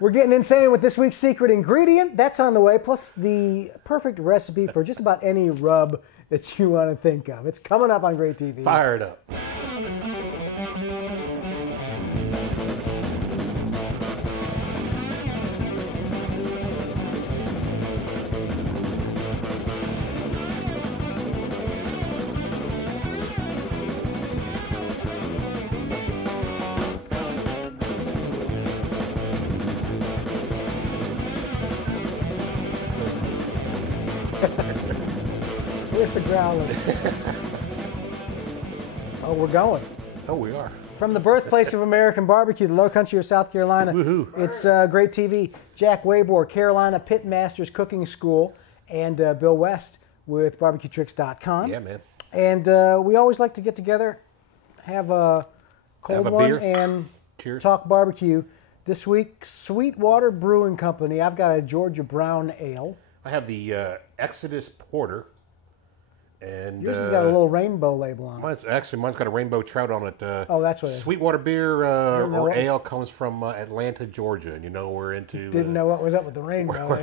We're getting insane with this week's secret ingredient. That's on the way, plus the perfect recipe for just about any rub that you want to think of. It's coming up on GrateTV. Fire it up. Where's the growler? Oh, we're going. Oh, we are. From the birthplace of American barbecue, the low country of South Carolina. Woohoo. It's GrateTV. Jack Waybor, Carolina Pit Masters Cooking School, and Bill West with BBQTricks.com. Yeah, man. And we always like to get together, have a cold one, beer. and Cheers. talk barbecue. This week, Sweetwater Brewing Company. I've got a Georgia Brown Ale. I have the Exodus Porter. And Yours has got a little rainbow label on it. Mine's got a rainbow trout on it. Oh, that's what it is. Sweetwater beer or what? ale comes from Atlanta, Georgia, and you know we're into. Didn't know what was up with the rainbow.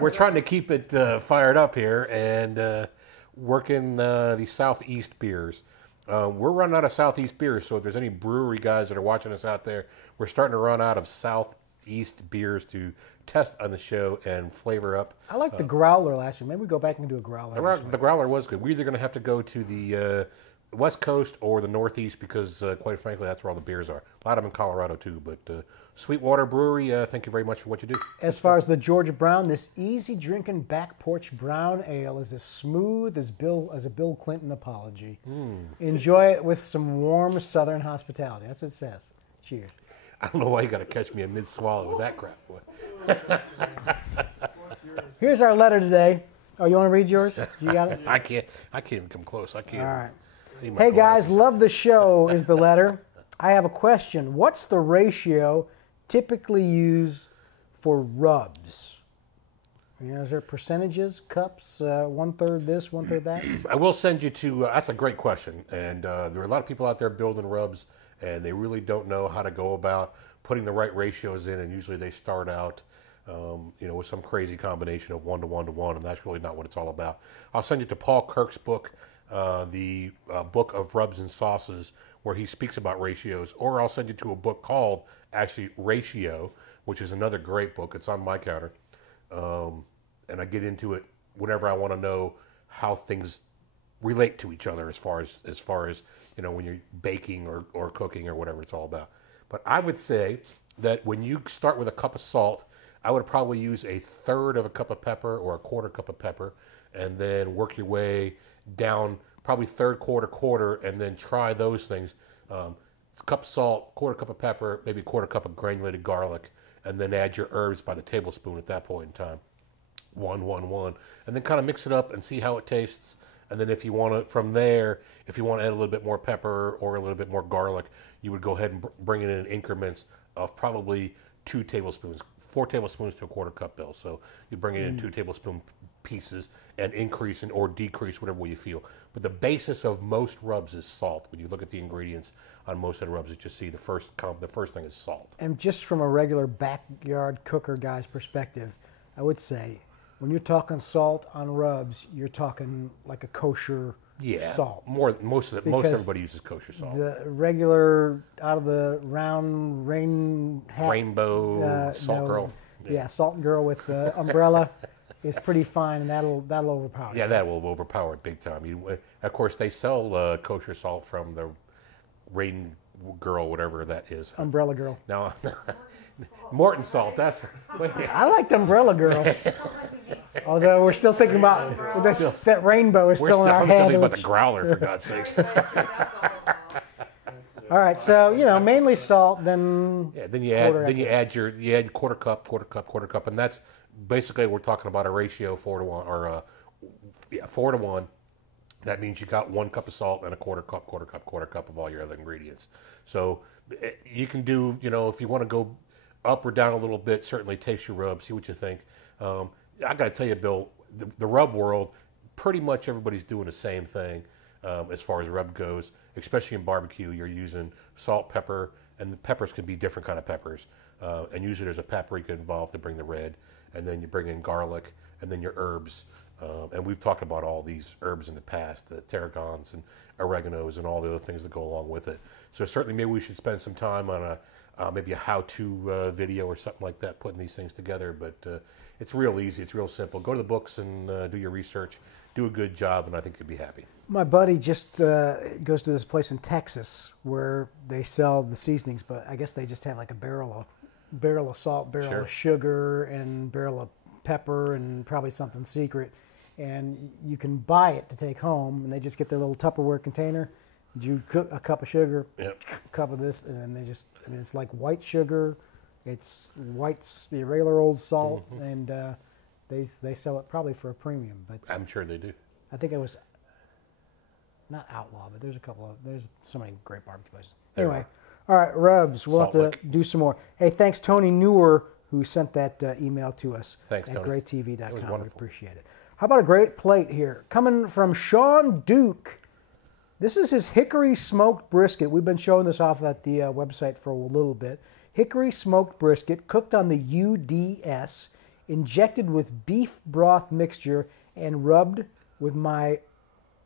We're trying to keep it fired up here and working the Southeast beers. We're running out of Southeast beers, so if there's any brewery guys that are watching us out there, we're starting to run out of Southeast beers to test on the show and flavor up. I like the growler last year. Maybe we go back and do a growler. The growler was good. We're either going to have to go to the West Coast or the Northeast because, quite frankly, that's where all the beers are. A lot of them in Colorado, too. But Sweetwater Brewery, thank you very much for what you do. As far as the Georgia Brown, this easy-drinking back porch brown ale is as smooth as a Bill Clinton apology. Enjoy it with some warm Southern hospitality. That's what it says. Cheers. I don't know why you got to catch me in mid-swallow with that crap, boy. Here's our letter today. Oh, you want to read yours? You got it? I can't even come close. I can't. All right. I need my Hey, guys, glasses. love the show is the letter. I have a question. What's the ratio typically used for rubs? You know, is there percentages, cups, 1/3 this, 1/3 that? I will send you to, that's a great question. And there are a lot of people out there building rubs, and they really don't know how to go about putting the right ratios in. And usually they start out, with some crazy combination of 1 to 1 to 1, and that's really not what it's all about. I'll send you to Paul Kirk's book, the book of rubs and sauces, where he speaks about ratios, or I'll send you to a book called, actually, Ratio, which is another great book. It's on my counter. And I get into it whenever I want to know how things relate to each other as far as when you're baking or cooking or whatever it's all about. But I would say that when you start with a cup of salt, I would probably use 1/3 of a cup of pepper or 1/4 cup of pepper, and then work your way down, probably third, quarter, and then try those things. Cup of salt, 1/4 cup of pepper, maybe 1/4 cup of granulated garlic, and then add your herbs by the tablespoon at that point in time. 1, 1, 1, and then kind of mix it up and see how it tastes. And then if you want to, from there, if you want to add a little bit more pepper or a little bit more garlic, you would go ahead and bring it in increments of probably 2 tablespoons, 4 tablespoons to 1/4 cup, Bill. So you bring it in 2 tablespoon pieces and increase or decrease whatever way you feel. But the basis of most rubs is salt. When you look at the ingredients on most of the rubs, you just see the first thing is salt. And just from a regular backyard cooker guy's perspective, I would say when you're talking salt on rubs, you're talking like a kosher salt. Most everybody uses kosher salt. The regular out of the round rainbow salt girl. Yeah, salt girl with the umbrella is pretty fine, and that'll overpower it. Yeah, that will overpower it big time. Of course, they sell kosher salt from the Rain Girl, whatever that is. Umbrella Girl. No, Morton salt. I liked Umbrella Girl. Although we're still thinking about that rainbow is still in our head. I'm still thinking about the growler, for God's sakes. All right, so mainly salt, then then you add 1/4 cup, and that's basically we're talking about a ratio 4 to 1 or 4 to 1. That means you got 1 cup of salt and a 1/4 cup of all your other ingredients. So you can do, if you want to go up or down a little bit, certainly taste your rub, see what you think. I got to tell you, Bill, the rub world, pretty much everybody's doing the same thing as far as rub goes, especially in barbecue. You're using salt, pepper, and the peppers can be different kind of peppers. And usually there's a paprika involved to bring the red, and then you bring in garlic, and then your herbs. And we've talked about all these herbs in the past, the tarragons and oreganos and all the other things that go along with it. So certainly maybe we should spend some time on maybe a how-to video or something like that, putting these things together. But it's real easy. It's real simple. Go to the books and do your research. Do a good job, and I think you'll be happy. My buddy just goes to this place in Texas where they sell the seasonings, but I guess they just have like a barrel of salt, barrel of sugar, and barrel of pepper, and probably something secret. And you can buy it to take home, and they just get their little Tupperware container. You cook a cup of sugar, a cup of this, and then it's like white sugar. It's the regular old salt, and they sell it probably for a premium. But I'm sure they do. I think it was not Outlaw, but there's so many great barbecue places. Anyway, all right, rubs. We'll have to do some more. Hey, thanks Tony Newer who sent that email to us. Thanks, at Tony. GrateTV.com. It was wonderful. We appreciate it. How about a great plate here? Coming from Sean Duke. This is his hickory smoked brisket. We've been showing this off at the website for a little bit. Hickory smoked brisket cooked on the UDS, injected with beef broth mixture, and rubbed with my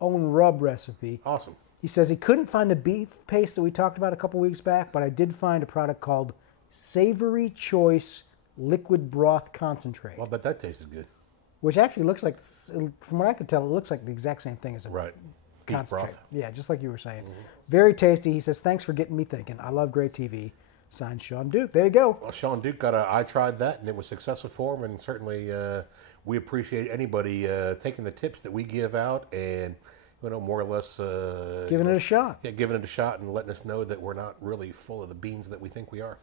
own rub recipe. Awesome. He says he couldn't find the beef paste that we talked about a couple weeks back, but I did find a product called Savory Choice Liquid Broth Concentrate. Well, I bet that tasted good. Which actually looks like, from what I could tell, it looks like the exact same thing as a beef broth. Yeah, just like you were saying. Very tasty. He says, thanks for getting me thinking. I love GrateTV. Signed, Sean Duke. There you go. Well, Sean Duke I tried that, and it was successful for him, and certainly we appreciate anybody taking the tips that we give out and, more or less... giving it a shot. Yeah, giving it a shot and letting us know that we're not really full of the beans that we think we are.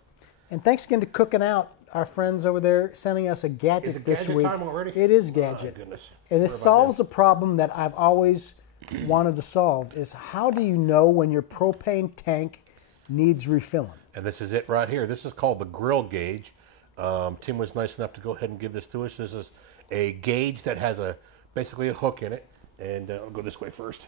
And thanks again to Cooking Out, our friends over there, sending us a gadget this week. Time already? It is gadget. Oh, goodness. And it solves a problem that I've always wanted to solve, is how do you know when your propane tank needs refilling? And this is it right here. This is called the grill gauge. Tim was nice enough to go ahead and give this to us. This is a gauge that has basically a hook in it. And I'll go this way first.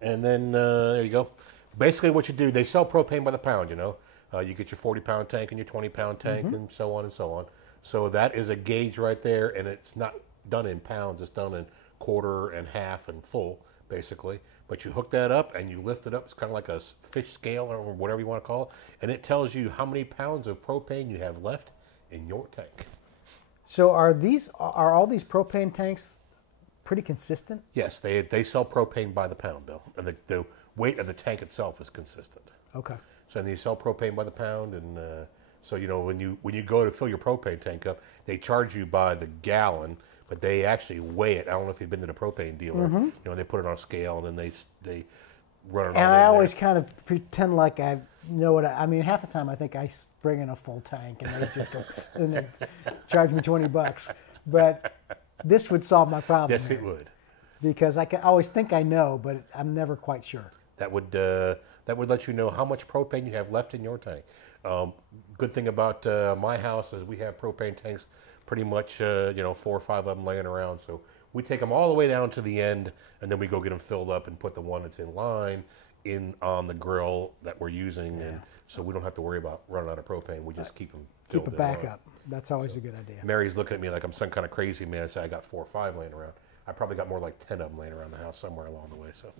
And then there you go. Basically what you do, they sell propane by the pound, You get your 40-pound tank and your 20-pound tank and so on and so on. So that is a gauge right there, and it's not done in pounds. It's done in quarter and half and full, basically. But you hook that up and you lift it up. It's kind of like a fish scale or whatever you want to call it. And it tells you how many pounds of propane you have left in your tank. So are all these propane tanks pretty consistent? Yes, they sell propane by the pound, Bill. And the weight of the tank itself is consistent. Okay. So they sell propane by the pound, and so when you go to fill your propane tank up, they charge you by the gallon, but they actually weigh it. I don't know if you've been to the propane dealer. They put it on a scale and then they run it on. And I always kind of pretend like I know what I mean. Half the time I think I bring in a full tank, and they just go and they charge me $20. But this would solve my problem. Yes, it would. Because I always think I know, but I'm never quite sure. That would let you know how much propane you have left in your tank. Good thing about my house is we have propane tanks pretty much 4 or 5 of them laying around. So we take them all the way down to the end, and then we go get them filled up and put the one that's in line on the grill that we're using, and so we don't have to worry about running out of propane. We just keep them filled. Keep a backup. That's always a good idea. Mary's looking at me like I'm some kind of crazy man. I say I got 4 or 5 laying around. I probably got more like 10 of them laying around the house somewhere along the way. So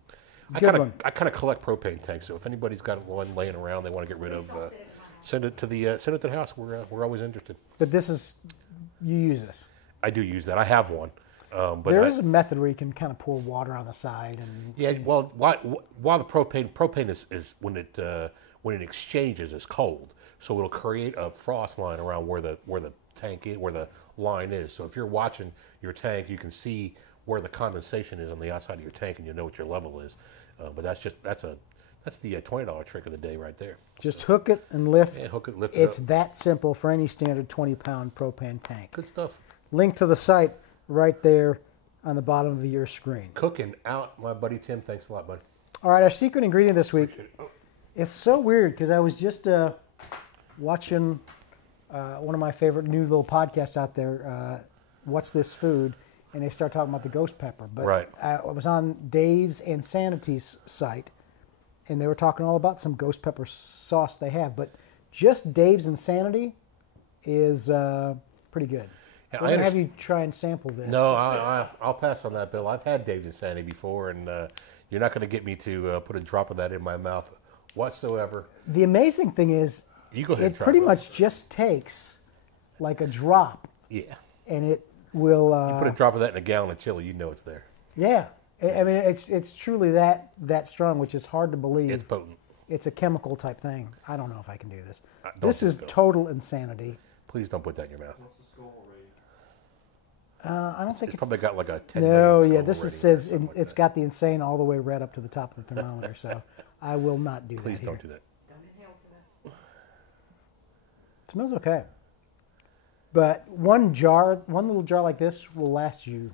I kind of collect propane tanks. So if anybody's got one laying around they want to get rid of, send it to the house. We're always interested. But you use this. I do use that. I have one. But there is a method where you can kind of pour water on the side and. Well, while the propane is when it exchanges is cold, so it'll create a frost line around where the tank is, where the line is. So if you're watching your tank, you can see where the condensation is on the outside of your tank, and you know what your level is. But that's the $20 trick of the day right there. Just hook it and lift. Yeah, hook it, lift it up. It's that simple for any standard 20-pound propane tank. Good stuff. Link to the site right there on the bottom of your screen. Cooking out, my buddy Tim. Thanks a lot, buddy. All right, our secret ingredient this week. It's so weird because I was just watching one of my favorite new little podcasts out there, What's This Food? And they start talking about the ghost pepper. But right. I was on Dave's and Sanity's site, and they were talking all about some ghost pepper sauce they have. But just Dave's Insanity is pretty good. Yeah, We're going to have you try and sample this. No, I'll pass on that, Bill. I've had Dave's Insanity before, and you're not going to get me to put a drop of that in my mouth whatsoever. The amazing thing is, You go ahead and it try pretty it. much just takes like a drop, Yeah. and it will. You put a drop of that in a gallon of chili, you know it's there. Yeah, I mean it's truly that strong, which is hard to believe. It's potent. It's a chemical type thing. I don't know if I can do this. Don't This do is it, Bill. total insanity. Please don't put that in your mouth. What's the score rating? I don't think It's it's. probably got like a 10 No, million yeah, score this rating is, says or something like it's that. got the insane all the way right up to the top of the thermometer. So I will not do Please that. don't here. do that. Don't inhale to that. It smells okay, but one little jar like this will last you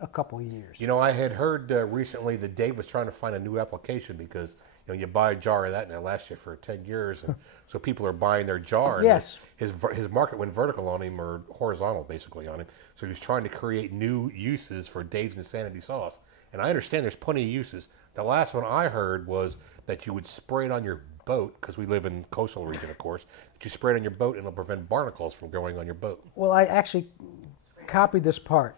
a couple of years. You know, I had heard recently that Dave was trying to find a new application because you buy a jar of that and it lasts you for 10 years, and so people are buying their jar. And Yes. his market went vertical on him, or horizontal basically on him. So he was trying to create new uses for Dave's Insanity sauce. And I understand there's plenty of uses. The last one I heard was that you would spray it on your boat, because we live in coastal region, of course. That you spray it on your boat and it'll prevent barnacles from growing on your boat. Well, I actually copied this part.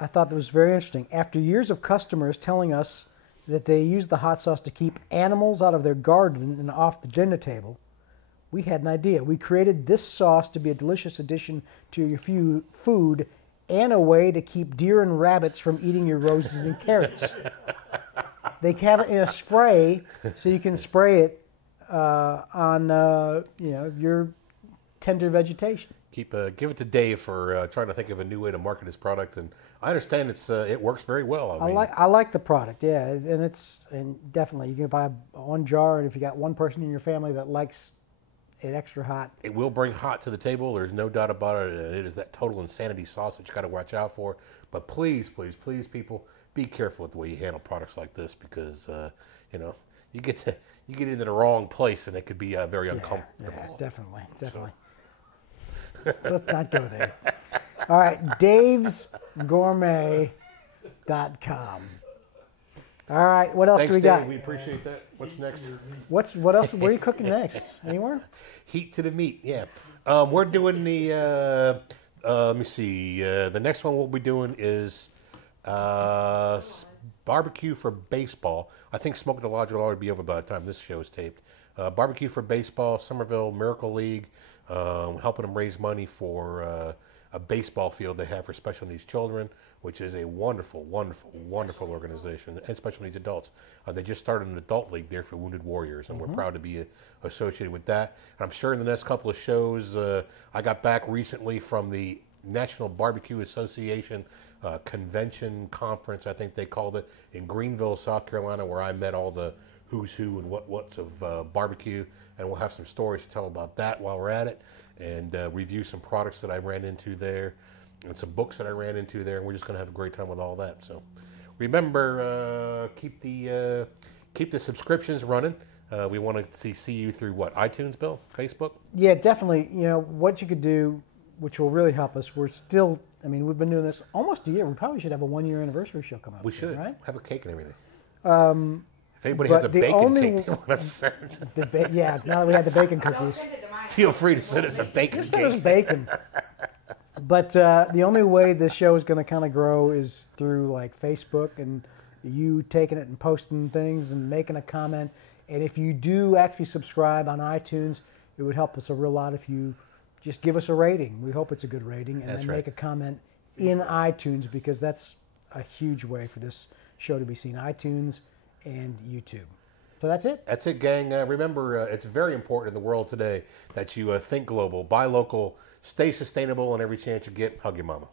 I thought that was very interesting. After years of customers telling us that they use the hot sauce to keep animals out of their garden and off the dinner table, we had an idea. We created this sauce to be a delicious addition to your food and a way to keep deer and rabbits from eating your roses and carrots. They have it in a spray, so you can spray it on your tender vegetation. Give it to Dave for trying to think of a new way to market his product, and I understand it works very well. I like the product, yeah, and definitely you can buy one jar, and if you got one person in your family that likes it extra hot, it will bring hot to the table. There's no doubt about it, and it is that total insanity sauce that you got to watch out for. But please, please, please, people, be careful with the way you handle products like this, because you get into the wrong place, and it could be very uncomfortable. Yeah, definitely. Let's not go there. All right, davesgourmet.com. All right, what else Thanks, do we got? Dave. We appreciate that. What's next? What else? Where are you cooking next? Anywhere? Heat to the meat. Yeah, we're doing the. Let me see. The next one we'll be doing is barbecue for baseball. I think Smoke the Lodge will already be over by the time this show is taped. Barbecue for baseball, Somerville Miracle League, helping them raise money for a baseball field they have for special needs children, which is a wonderful, wonderful, wonderful organization, and special needs adults. They just started an adult league there for Wounded Warriors, and we're proud to be associated with that. And I'm sure in the next couple of shows, I got back recently from the National Barbecue Association convention conference, I think they called it, in Greenville, South Carolina, where I met all the who's who and what's of barbecue, and we'll have some stories to tell about that while we're at it, and review some products that I ran into there, and some books that I ran into there, and we're just going to have a great time with all that. So remember, keep the subscriptions running. We want to see you through what, iTunes, Bill, Facebook? Yeah, definitely. What you could do, which will really help us. We're still, we've been doing this almost a year. We probably should have a 1-year anniversary show coming up. We should, right? have a cake and everything. If anybody has a bacon cake they want to send, yeah, now that we had the bacon Don't cookies. send it to mine. feel free to send us a bacon Just send us cake. bacon. But the only way this show is going to kind of grow is through like Facebook and you taking it and posting things and making a comment. And if you do actually subscribe on iTunes, it would help us a real lot if you just give us a rating. We hope it's a good rating, and That's then right. make a comment in iTunes, because that's a huge way for this show to be seen. iTunes and YouTube. So that's it. That's it, gang. Remember, it's very important in the world today that you think global, buy local, stay sustainable, and every chance you get, hug your mama.